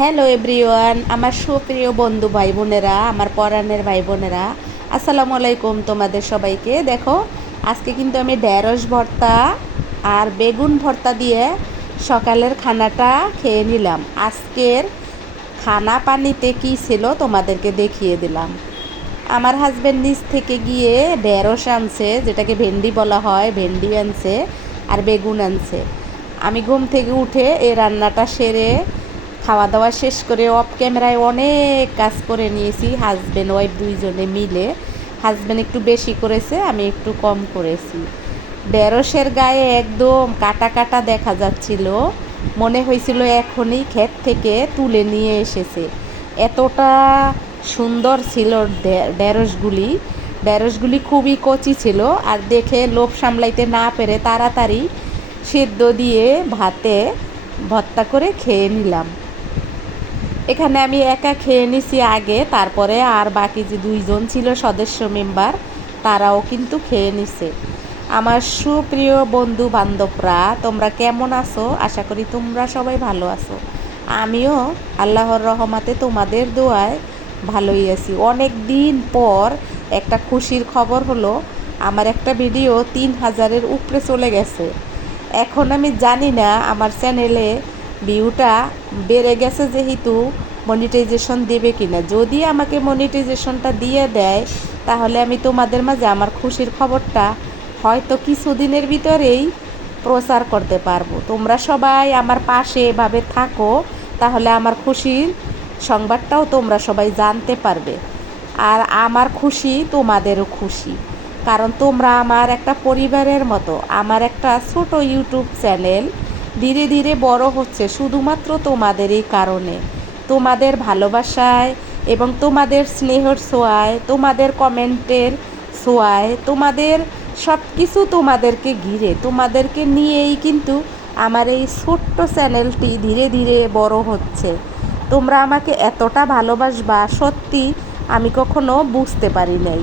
Hello everyone, আমার সুপ্রিয় বন্ধু ভাই বোনেরা, আমার পরাণের ভাই বোনেরা, আসসালামু আলাইকুম তোমাদের সবাইকে। দেখো, আজকে কিন্তু আমি ঢেঁড়স ভর্তা আর বেগুন ভর্তা দিয়ে সকালের খানাটা খেয়ে নিলাম। আজকের খানা পানিতে কী ছিল তোমাদেরকে দেখিয়ে দিলাম। আমার হাজব্যান্ড নিচ থেকে গিয়ে ঢেঁড়স আনছে, যেটাকে ভেন্ডি বলা হয়, ভেন্ডি আনছে আর বেগুন আনছে। আমি ঘুম থেকে উঠে এই রান্নাটা সেরে খাওয়া দাওয়া শেষ করে অফ ক্যামেরায় অনেক কাজ করে নিয়েছি, হাজব্যান্ড ওয়াইফ দুইজনে মিলে। হাজব্যান্ড একটু বেশি করেছে, আমি একটু কম করেছি। ঢেঁড়সের গায়ে একদম কাটা কাটা দেখা যাচ্ছিল, মনে হয়েছিল এখনই ক্ষেত থেকে তুলে নিয়ে এসেছে। এতটা সুন্দর ছিল ঢেঁড়সগুলি খুবই কচি ছিল। আর দেখে লোভ সামলাইতে না পেরে তাড়াতাড়ি সিদ্ধ দিয়ে ভাতে ভর্তা করে খেয়ে নিলাম। এখানে আমি একা খেয়ে নিছি আগে, তারপরে আর বাকি যে দুইজন ছিল সদস্য মেম্বার, তারাও কিন্তু খেয়ে নিছে। আমার সুপ্রিয় বন্ধু বান্ধবরা, তোমরা কেমন আছো? আশা করি তোমরা সবাই ভালো আছো। আমিও আল্লাহর রহমতে তোমাদের দোয়ায় ভালোই আছি। অনেক দিন পর একটা খুশির খবর হলো, আমার একটা ভিডিও 3000-এর উপরে চলে গেছে। এখন আমি জানি না আমার চ্যানেলে ভিউটা বেড়ে গেছে যেহেতু মনিটাইজেশন দেবে কিনা। যদি আমাকে মনিটাইজেশনটা দিয়ে দেয়, তাহলে আমি তোমাদের মাঝে আমার খুশির খবরটা হয়তো কিছুদিনের ভিতরেই প্রচার করতে পারবো। তোমরা সবাই আমার পাশে এভাবে থাকো, তাহলে আমার খুশির সংবাদটাও তোমরা সবাই জানতে পারবে। আর আমার খুশি তোমাদেরও খুশি, কারণ তোমরা আমার একটা পরিবারের মতো। আমার একটা ছোট ইউটিউব চ্যানেল ধীরে ধীরে বড় হচ্ছে শুধুমাত্র তোমাদেরই কারণে, তোমাদের ভালোবাসায় এবং তোমাদের স্নেহের ছোঁয়ায়, তোমাদের কমেন্টের ছোঁয়ায়, তোমাদের সব কিছু তোমাদেরকে ঘিরে, তোমাদেরকে নিয়েই কিন্তু আমার এই ছোট্ট চ্যানেলটি ধীরে ধীরে বড় হচ্ছে। তোমরা আমাকে এতটা ভালোবাসবা, সত্যি আমি কখনো বুঝতে পারি নাই।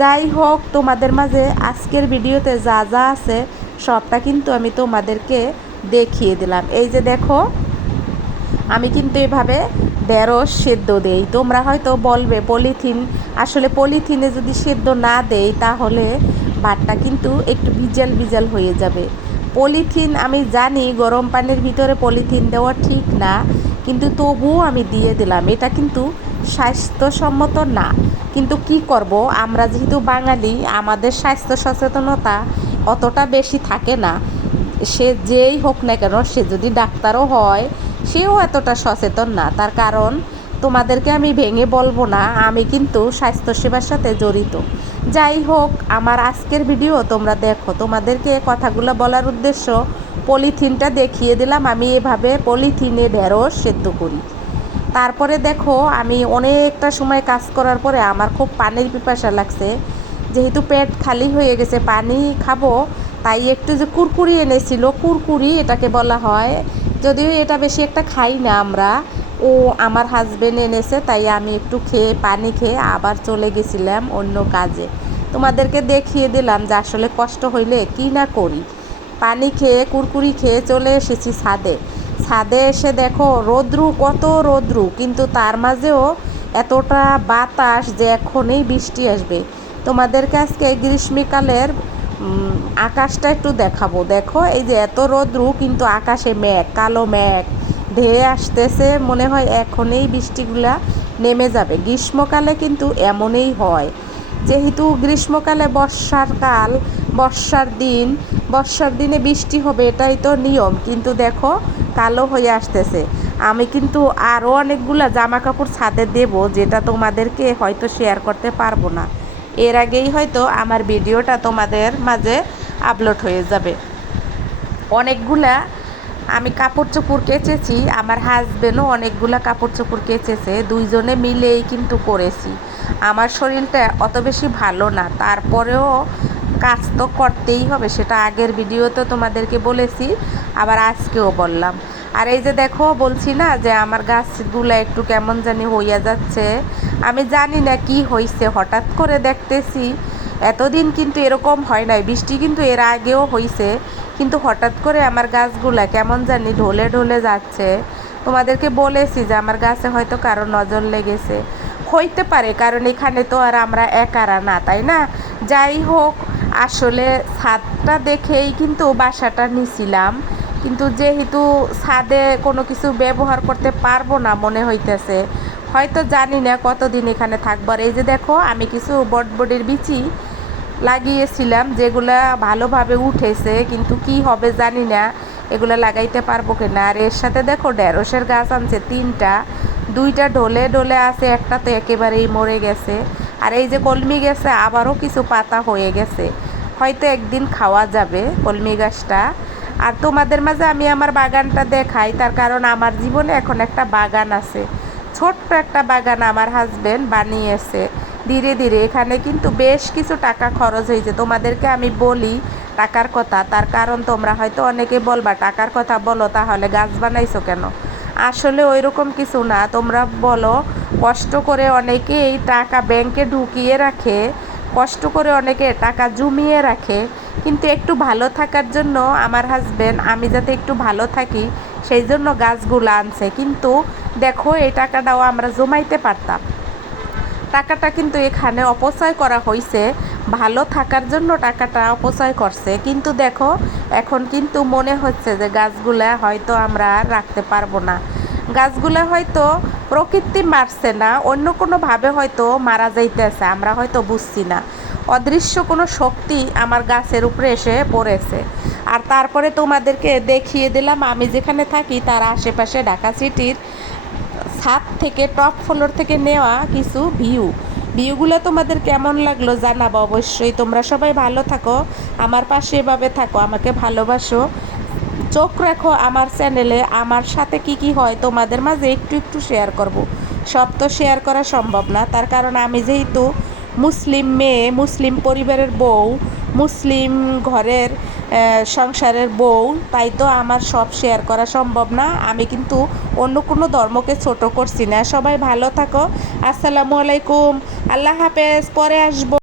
যাই হোক, তোমাদের মাঝে আজকের ভিডিওতে যা যা আছে সবটা কিন্তু আমি তোমাদেরকে দেখিয়ে দিলাম। এই যে দেখো, আমি কিন্তু এভাবে ঢেঁড়স সেদ্ধ দেই। তোমরা হয়তো বলবে পলিথিন, আসলে পলিথিনে যদি সেদ্ধ না দেই তাহলে ভাতটা কিন্তু একটু ভিজাল ভিজাল হয়ে যাবে। পলিথিন আমি জানি গরম পানির ভিতরে পলিথিন দেওয়া ঠিক না, কিন্তু তবুও আমি দিয়ে দিলাম। এটা কিন্তু স্বাস্থ্যসম্মত না, কিন্তু কি করব, আমরা যেহেতু বাঙালি, আমাদের স্বাস্থ্য সচেতনতা অতটা বেশি থাকে না। সে যেই হোক না কেন, সে যদি ডাক্তারও হয়, সেও এতটা সচেতন না। তার কারণ তোমাদেরকে আমি ভেঙে বলবো না, আমি কিন্তু স্বাস্থ্যসেবার সাথে জড়িত। যাই হোক, আমার আজকের ভিডিও তোমরা দেখো। তোমাদেরকে কথাগুলো বলার উদ্দেশ্য, পলিথিনটা দেখিয়ে দিলাম। আমি এভাবে পলিথিনে ঢেঁড়স সেদ্ধ করি। তারপরে দেখো, আমি অনেকটা সময় কাজ করার পরে আমার খুব পানির পিপাসা লাগছে। যেহেতু পেট খালি হয়ে গেছে, পানি খাবো, তাই একটু যে কুরকুরি এনেছিল, কুরকুরি এটাকে বলা হয়, যদিও এটা বেশি একটা খাই না আমরা, ও আমার হাজবেন্ড এনেছে, তাই আমি একটু খেয়ে পানি খেয়ে আবার চলে গেছিলাম অন্য কাজে। তোমাদেরকে দেখিয়ে দিলাম যে আসলে কষ্ট হইলে কী না করি। পানি খেয়ে কুরকুরি খেয়ে চলে এসেছি ছাদে। ছাদে এসে দেখো রৌদ্রু, কত রৌদ্রু, কিন্তু তার মাঝেও এতটা বাতাস যে এখনই বৃষ্টি আসবে। তোমাদেরকে আজকে গ্রীষ্মকালের আকাশটা একটু দেখাবো। দেখো, এই যে এত রৌদ্রু, কিন্তু আকাশে মেঘ, কালো মেঘ ধেয়ে আসতেছে, মনে হয় এখনই বৃষ্টিগুলা নেমে যাবে। গ্রীষ্মকালে কিন্তু এমনই হয়, যেহেতু গ্রীষ্মকালে বর্ষার কাল, বর্ষার দিনে বৃষ্টি হবে, এটাই তো নিয়ম। কিন্তু দেখো, কালো হয়ে আসতেছে। আমি কিন্তু আরও অনেকগুলা জামা কাপড় ছাদে দেব, যেটা তোমাদেরকে হয়তো শেয়ার করতে পারবো না। এর আগেই হয়তো আমার ভিডিওটা তোমাদের মাঝে আপলোড হয়ে যাবে। অনেকগুলা আমি কাপড় চোপড় কেচেছি, আমার হাজবেন্ডও অনেকগুলা কাপড় চোপড় কেচেছে, দুইজনে মিলেই কিন্তু করেছি। আমার শরীরটা অত বেশি ভালো না, তারপরেও কাজ তো করতেই হবে, সেটা আগের ভিডিওতে তোমাদেরকে বলেছি, আবার আজকেও বললাম। আর এই যে দেখো, বলছি না যে আমার গাছগুলো একটু কেমন জানি হইয়া যাচ্ছে, আমি জানি না কি হয়েছে, হঠাৎ করে দেখতেছি। এতদিন কিন্তু এরকম হয় নাই, বৃষ্টি কিন্তু এর আগেও হয়েছে, কিন্তু হঠাৎ করে আমার গাছগুলা কেমন জানি ঢলে ঢলে যাচ্ছে। তোমাদেরকে বলেছি যে আমার গাছে হয়তো কারো নজর লেগেছে, হইতে পারে, কারণ এখানে তো আর আমরা একারা না, তাই না? যাই হোক, আসলে ছাদটা দেখেই কিন্তু বাসাটা নিছিলাম, কিন্তু যেহেতু ছাদে কোনো কিছু ব্যবহার করতে পারবো না মনে হইতেছে, হয়তো জানি না কতদিন এখানে থাকবো। আর এই যে দেখো, আমি কিছু বটবটির বিচি লাগিয়েছিলাম যেগুলা ভালোভাবে উঠেছে, কিন্তু কি হবে জানি না, এগুলো লাগাইতে পারবো কিনা। আর এর সাথে দেখো ঢেঁড়সের গাছ আনছে 3টা, 2টা ঢলে ঢলে আছে, একটা তো একেবারেই মরে গেছে। আর এই যে কলমি গেছে আবারও কিছু পাতা হয়ে গেছে, হয়তো একদিন খাওয়া যাবে কলমি গাছটা। আর তোমাদের মাঝে আমি আমার বাগানটা দেখাই, তার কারণ আমার জীবনে এখন একটা বাগান আছে, ছোট্ট একটা বাগান আমার হাজবেন্ড বানিয়েছে ধীরে ধীরে। এখানে কিন্তু বেশ কিছু টাকা খরচ হয়েছে, তোমাদেরকে আমি বলি টাকার কথা, তার কারণ তোমরা হয়তো অনেকে বলবা টাকার কথা বলো, তাহলে গাছ বানাইছো কেন? আসলে ওই রকম কিছু না, তোমরা বলো কষ্ট করে অনেকে এই টাকা ব্যাংকে ঢুকিয়ে রাখে, কষ্ট করে অনেকে টাকা জমিয়ে রাখে, কিন্তু একটু ভালো থাকার জন্য আমার হাজবেন্ড, আমি যাতে একটু ভালো থাকি সেই জন্য গাছগুলো আনছে। কিন্তু দেখো, এই টাকাটাও আমরা জমাইতে পারতাম, টাকাটা কিন্তু এখানে অপচয় করা হয়েছে, ভালো থাকার জন্য টাকাটা অপচয় করছে। কিন্তু দেখো, এখন কিন্তু মনে হচ্ছে যে গাছগুলা হয়তো আমরা আর রাখতে পারবো না, গাছগুলা হয়তো প্রকৃতি মারছে না, অন্য কোনোভাবে হয়তো মারা যাইতেছে, আমরা হয়তো বুঝছি না। অদৃশ্য কোনো শক্তি আমার গাছের উপরে এসে পড়েছে। আর তারপরে তোমাদেরকে দেখিয়ে দিলাম আমি যেখানে থাকি তার আশেপাশে ঢাকা সিটির ছাদ থেকে, টপ ফ্লোর থেকে নেওয়া কিছু ভিউগুলো তোমাদের কেমন লাগলো জানাবো অবশ্যই। তোমরা সবাই ভালো থাকো, আমার পাশে এভাবে থাকো, আমাকে ভালোবাসো, চোখ রাখো আমার চ্যানেলে। আমার সাথে কি কি হয় তোমাদের মাঝে একটু একটু শেয়ার করব, সব তো শেয়ার করা সম্ভব না, তার কারণ আমি যেহেতু মুসলিম মেয়ে, মুসলিম পরিবারের বউ, মুসলিম ঘরের সংসারের বউ, তাই তো আমার সব শেয়ার করা সম্ভব না। আমি কিন্তু অন্য কোনো ধর্মকে ছোট করছি না। সবাই ভালো থাকো, আসসালামু আলাইকুম, আল্লাহ হাফেজ, পরে আসবো।